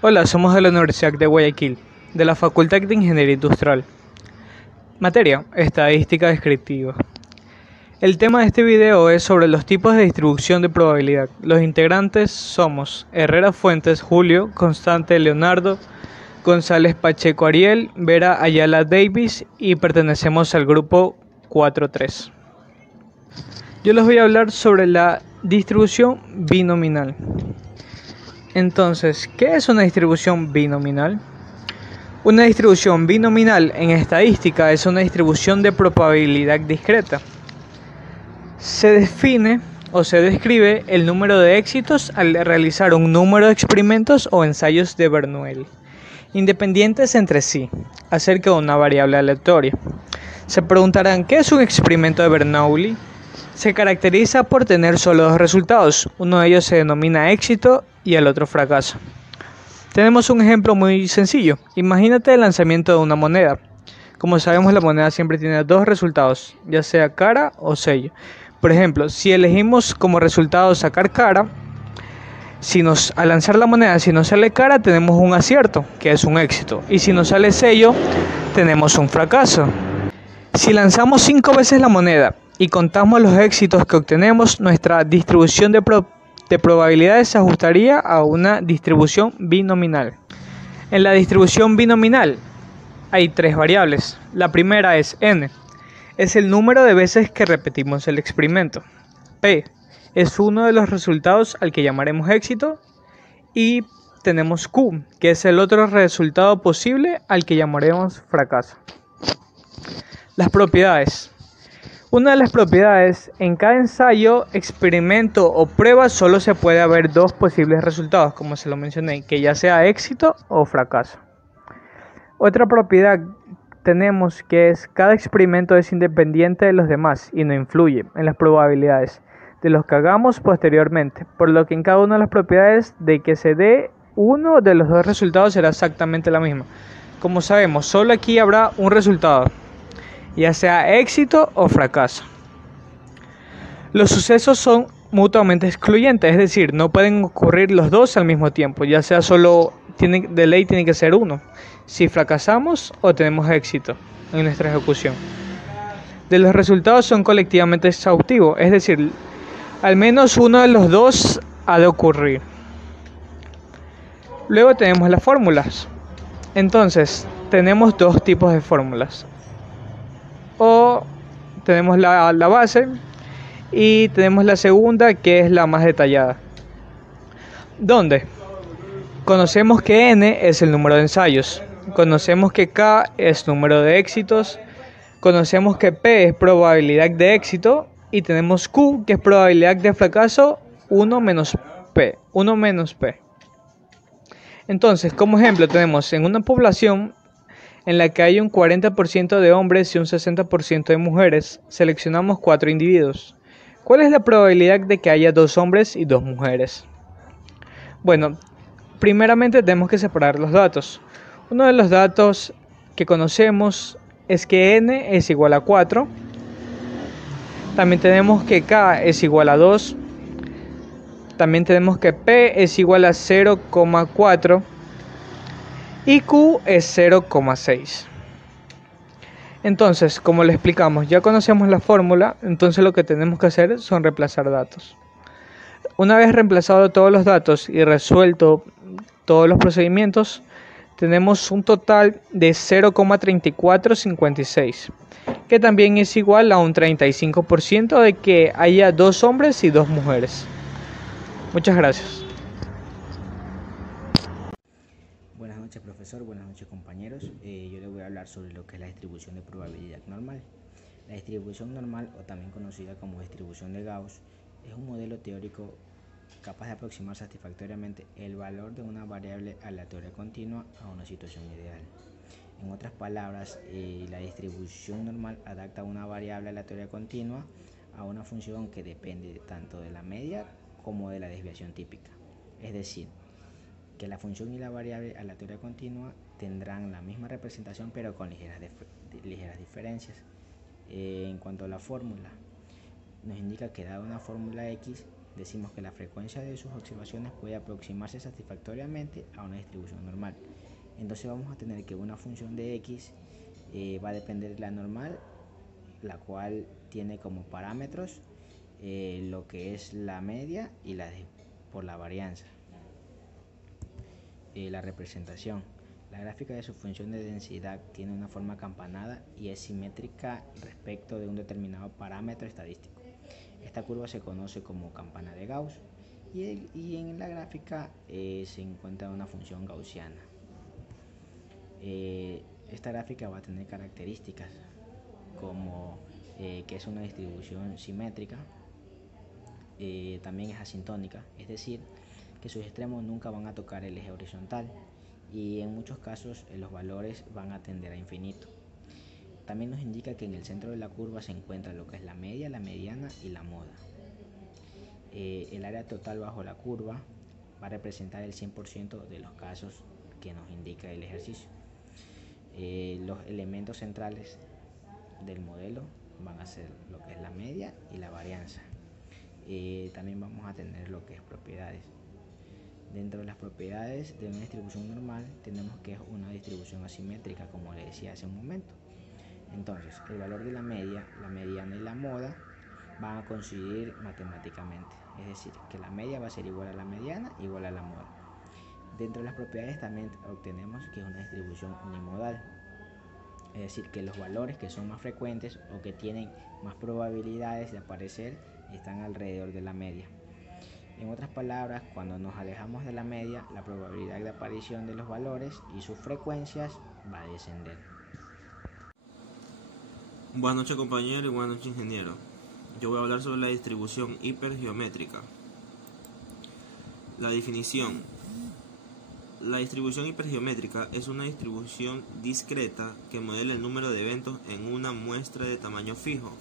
Hola, somos de la Universidad de Guayaquil, de la Facultad de Ingeniería Industrial. Materia, Estadística Descriptiva. El tema de este video es sobre los tipos de distribución de probabilidad. Los integrantes somos Herrera Fuentes Julio, Constante Leonardo, González Pacheco Ariel, Vera Ayala Davis y pertenecemos al grupo 4-3. Yo les voy a hablar sobre la distribución binominal. Entonces, ¿qué es una distribución binominal? Una distribución binominal en estadística es una distribución de probabilidad discreta. Se define o se describe el número de éxitos al realizar un número de experimentos o ensayos de Bernoulli, independientes entre sí, acerca de una variable aleatoria. Se preguntarán, ¿qué es un experimento de Bernoulli? Se caracteriza por tener solo dos resultados, uno de ellos se denomina éxito y el otro fracaso. Tenemos un ejemplo muy sencillo. Imagínate el lanzamiento de una moneda. Como sabemos, la moneda siempre tiene dos resultados, ya sea cara o sello. Por ejemplo, si elegimos como resultado sacar cara, al lanzar la moneda, si nos sale cara, tenemos un acierto, que es un éxito. Y si nos sale sello, tenemos un fracaso. Si lanzamos 5 veces la moneda y contamos los éxitos que obtenemos, nuestra distribución de probabilidades se ajustaría a una distribución binominal. En la distribución binominal hay tres variables. La primera es n, es el número de veces que repetimos el experimento. P es uno de los resultados al que llamaremos éxito. Y tenemos Q, que es el otro resultado posible al que llamaremos fracaso. Las propiedades. Una de las propiedades, en cada ensayo, experimento o prueba solo se puede haber dos posibles resultados, como se lo mencioné, que ya sea éxito o fracaso. Otra propiedad tenemos que es cada experimento es independiente de los demás y no influye en las probabilidades de los que hagamos posteriormente, por lo que en cada una de las propiedades de que se dé uno de los dos resultados será exactamente la misma. Como sabemos, solo aquí habrá un resultado, ya sea éxito o fracaso. Los sucesos son mutuamente excluyentes, es decir, no pueden ocurrir los dos al mismo tiempo, ya sea solo de ley tiene que ser uno, si fracasamos o tenemos éxito en nuestra ejecución. De los resultados son colectivamente exhaustivos, es decir, al menos uno de los dos ha de ocurrir. Luego tenemos las fórmulas. Entonces, tenemos dos tipos de fórmulas. O tenemos la base y tenemos la segunda, que es la más detallada. ¿Dónde? Conocemos que n es el número de ensayos. Conocemos que k es número de éxitos. Conocemos que p es probabilidad de éxito. Y tenemos q, que es probabilidad de fracaso, 1 menos p. Entonces, como ejemplo, tenemos en una población en la que hay un 40% de hombres y un 60% de mujeres, seleccionamos 4 individuos. ¿Cuál es la probabilidad de que haya 2 hombres y 2 mujeres? Bueno, primeramente tenemos que separar los datos. Uno de los datos que conocemos es que n es igual a 4. También tenemos que k es igual a 2. También tenemos que p es igual a 0,4 y q es 0,6. Entonces, como le explicamos, ya conocemos la fórmula, entonces lo que tenemos que hacer son reemplazar datos. Una vez reemplazado todos los datos y resuelto todos los procedimientos, tenemos un total de 0,3456, que también es igual a un 35% de que haya 2 hombres y 2 mujeres. Muchas gracias. Buenas noches, profesor. Buenas noches, compañeros. Yo les voy a hablar sobre lo que es la distribución de probabilidad normal. La distribución normal, o también conocida como distribución de Gauss, es un modelo teórico capaz de aproximar satisfactoriamente el valor de una variable aleatoria continua a una situación ideal. En otras palabras, la distribución normal adapta una variable aleatoria continua a una función que depende tanto de la media como de la desviación típica. Es decir, que la función y la variable aleatoria continua tendrán la misma representación pero con ligeras diferencias. En cuanto a la fórmula, nos indica que dada una fórmula X, decimos que la frecuencia de sus observaciones puede aproximarse satisfactoriamente a una distribución normal. Entonces vamos a tener que una función de x va a depender de la normal, la cual tiene como parámetros lo que es la media y por la varianza. La representación. La gráfica de su función de densidad tiene una forma acampanada y es simétrica respecto de un determinado parámetro estadístico. Esta curva se conoce como campana de Gauss y en la gráfica se encuentra una función gaussiana. Esta gráfica va a tener características como que es una distribución simétrica, también es asintótica, es decir, que sus extremos nunca van a tocar el eje horizontal y en muchos casos los valores van a tender a infinito. También nos indica que en el centro de la curva se encuentra lo que es la media, la mediana y la moda. El área total bajo la curva va a representar el 100% de los casos que nos indica el ejercicio. Los elementos centrales del modelo van a ser lo que es la media y la varianza. También vamos a tener lo que es propiedades. Dentro de las propiedades de una distribución normal tenemos que es una distribución asimétrica, como le decía hace un momento. Entonces, el valor de la media, la mediana y la moda van a coincidir matemáticamente, es decir, que la media va a ser igual a la mediana igual a la moda. Dentro de las propiedades también obtenemos que es una distribución unimodal, es decir, que los valores que son más frecuentes o que tienen más probabilidades de aparecer están alrededor de la media. En otras palabras, cuando nos alejamos de la media, la probabilidad de aparición de los valores y sus frecuencias va a descender. Buenas noches, compañero, y buenas noches, ingeniero. Yo voy a hablar sobre la distribución hipergeométrica. La definición. La distribución hipergeométrica es una distribución discreta que modela el número de eventos en una muestra de tamaño fijo,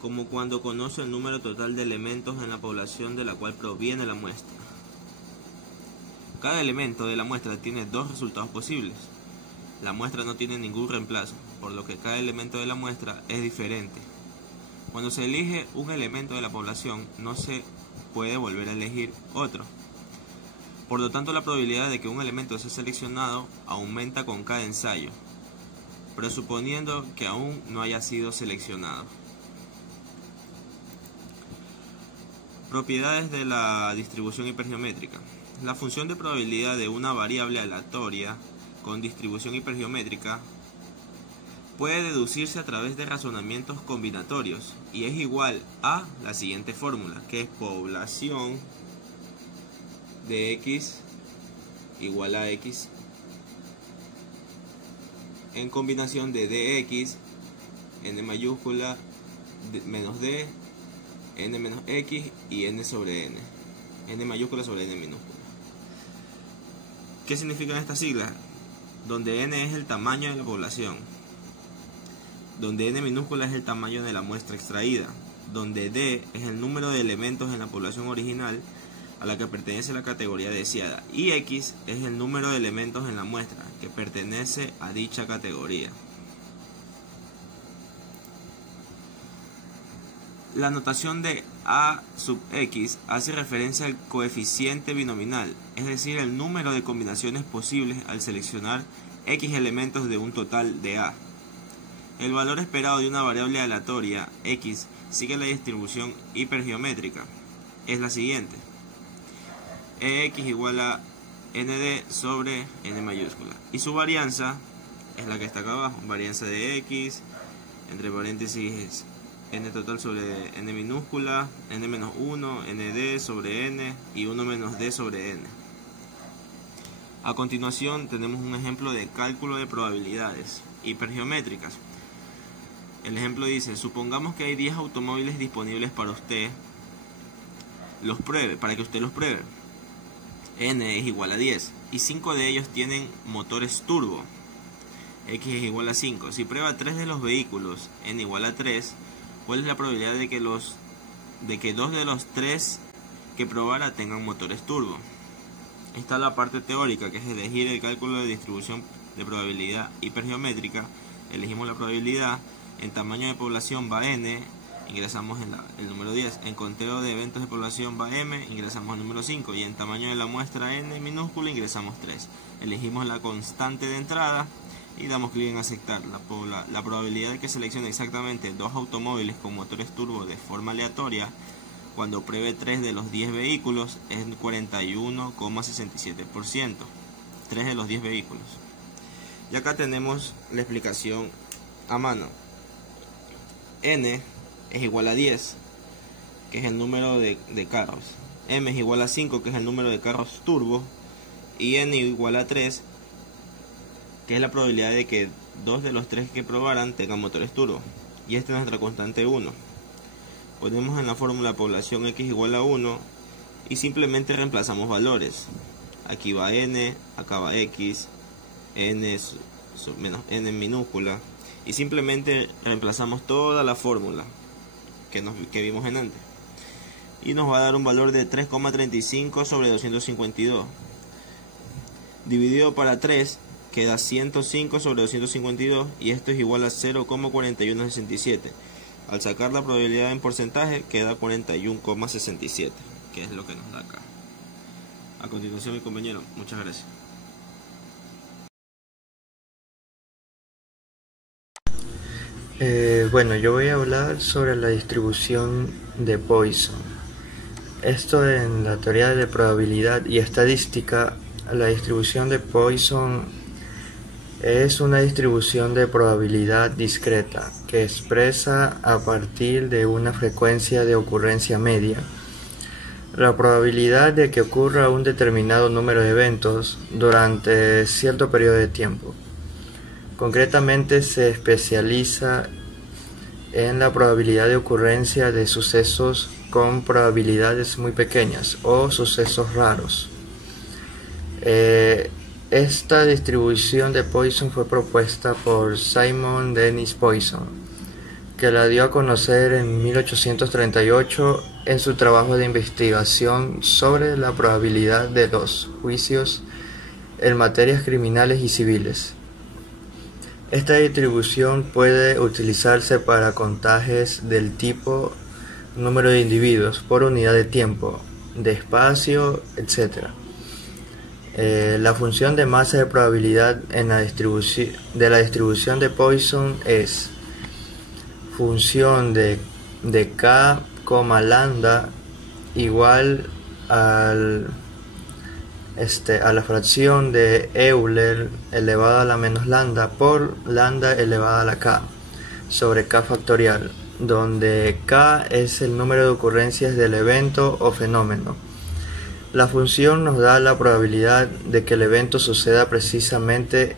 como cuando conoce el número total de elementos en la población de la cual proviene la muestra. Cada elemento de la muestra tiene dos resultados posibles. La muestra no tiene ningún reemplazo, por lo que cada elemento de la muestra es diferente. Cuando se elige un elemento de la población, no se puede volver a elegir otro. Por lo tanto, la probabilidad de que un elemento sea seleccionado aumenta con cada ensayo, presuponiendo que aún no haya sido seleccionado. Propiedades de la distribución hipergeométrica. La función de probabilidad de una variable aleatoria con distribución hipergeométrica puede deducirse a través de razonamientos combinatorios y es igual a la siguiente fórmula, que es población de x igual a x en combinación de dx, n mayúscula, menos d, n menos x y n sobre n mayúscula sobre n minúscula. ¿Qué significan estas siglas? Donde n es el tamaño de la población, donde n minúscula es el tamaño de la muestra extraída, donde d es el número de elementos en la población original a la que pertenece la categoría deseada, y x es el número de elementos en la muestra que pertenece a dicha categoría. La notación de a sub x hace referencia al coeficiente binominal, es decir, el número de combinaciones posibles al seleccionar x elementos de un total de a. El valor esperado de una variable aleatoria x sigue la distribución hipergeométrica. Es la siguiente: ex igual a nd sobre n mayúscula, y su varianza es la que está acá abajo, varianza de x entre paréntesis n total sobre n minúscula, n menos 1, nd sobre n y 1 menos d sobre n. A continuación tenemos un ejemplo de cálculo de probabilidades hipergeométricas. El ejemplo dice: supongamos que hay 10 automóviles disponibles para que usted los pruebe. N es igual a 10 y 5 de ellos tienen motores turbo. X es igual a 5. Si prueba 3 de los vehículos, n igual a 3, ¿cuál es la probabilidad de que 2 de los 3 que probara tengan motores turbo? Esta es la parte teórica, que es elegir el cálculo de distribución de probabilidad hipergeométrica. Elegimos la probabilidad, en tamaño de población va n, ingresamos el número 10. En conteo de eventos de población va M, ingresamos el número 5. Y en tamaño de la muestra N minúscula ingresamos 3. Elegimos la constante de entrada y damos clic en aceptar. La probabilidad de que seleccione exactamente 2 automóviles con motores turbo de forma aleatoria cuando prevé 3 de los 10 vehículos es 41,67%. 3 de los 10 vehículos. Y acá tenemos la explicación a mano. N es igual a 10, que es el número de carros. M es igual a 5, que es el número de carros turbo. Y N igual a 3, que es la probabilidad de que 2 de los 3 que probaran tengan motores turbo. Y esta es nuestra constante 1. Ponemos en la fórmula población X igual a 1 y simplemente reemplazamos valores. Aquí va N, acá va X, N menos N en minúscula. Y simplemente reemplazamos toda la fórmula que vimos en antes. Y nos va a dar un valor de 3,35 sobre 252. Dividido para 3 queda 105 sobre 252 y esto es igual a 0,4167. Al sacar la probabilidad en porcentaje queda 41,67, que es lo que nos da acá. A continuación, mi compañero, muchas gracias. Bueno, yo voy a hablar sobre la distribución de Poisson. Esto en la teoría de probabilidad y estadística, la distribución de Poisson es una distribución de probabilidad discreta que expresa a partir de una frecuencia de ocurrencia media la probabilidad de que ocurra un determinado número de eventos durante cierto periodo de tiempo. Concretamente se especializa en la probabilidad de ocurrencia de sucesos con probabilidades muy pequeñas o sucesos raros. Esta distribución de Poisson fue propuesta por Simon Dennis Poisson, que la dio a conocer en 1838 en su trabajo de investigación sobre la probabilidad de los juicios en materias criminales y civiles. Esta distribución puede utilizarse para contajes del tipo número de individuos por unidad de tiempo, de espacio, etc. La función de masa de probabilidad en la distribución de Poisson es función de k, lambda igual a la fracción de Euler elevado a la menos lambda por lambda elevada a la k sobre k factorial, donde k es el número de ocurrencias del evento o fenómeno. La función nos da la probabilidad de que el evento suceda precisamente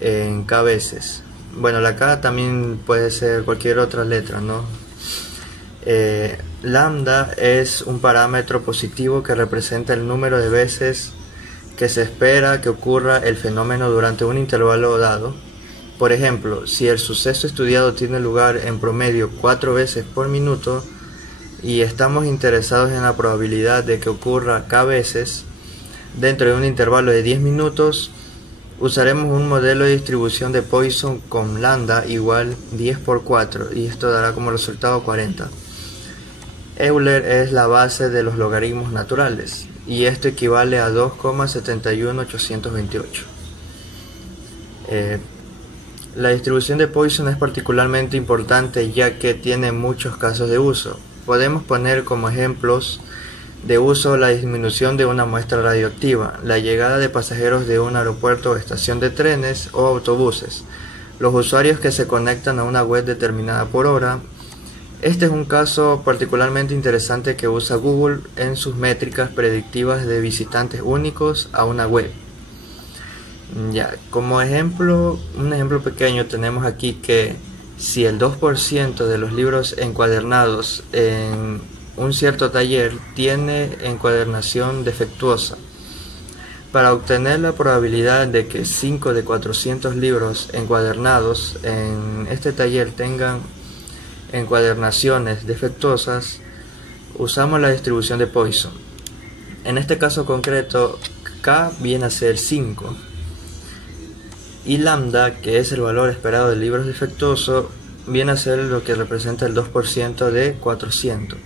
en k veces. Bueno, la k también puede ser cualquier otra letra, ¿no? Lambda es un parámetro positivo que representa el número de veces que se espera que ocurra el fenómeno durante un intervalo dado. Por ejemplo, si el suceso estudiado tiene lugar en promedio 4 veces por minuto y estamos interesados en la probabilidad de que ocurra k veces dentro de un intervalo de 10 minutos, usaremos un modelo de distribución de Poisson con lambda igual 10 por 4 y esto dará como resultado 40. Euler es la base de los logaritmos naturales y esto equivale a 2,71828. La distribución de Poisson es particularmente importante ya que tiene muchos casos de uso. Podemos poner como ejemplos de uso la disminución de una muestra radioactiva, la llegada de pasajeros de un aeropuerto o estación de trenes o autobuses, los usuarios que se conectan a una web determinada por hora. Este es un caso particularmente interesante que usa Google en sus métricas predictivas de visitantes únicos a una web. Ya, como ejemplo, un ejemplo pequeño tenemos aquí que si el 2% de los libros encuadernados en un cierto taller tiene encuadernación defectuosa, para obtener la probabilidad de que 5 de 400 libros encuadernados en este taller tengan encuadernaciones defectuosas, usamos la distribución de Poisson. En este caso concreto, k viene a ser 5 y lambda, que es el valor esperado de libros defectuosos, viene a ser lo que representa el 2% de 400,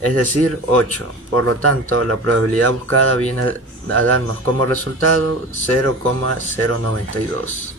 es decir, 8. Por lo tanto, la probabilidad buscada viene a darnos como resultado 0,092.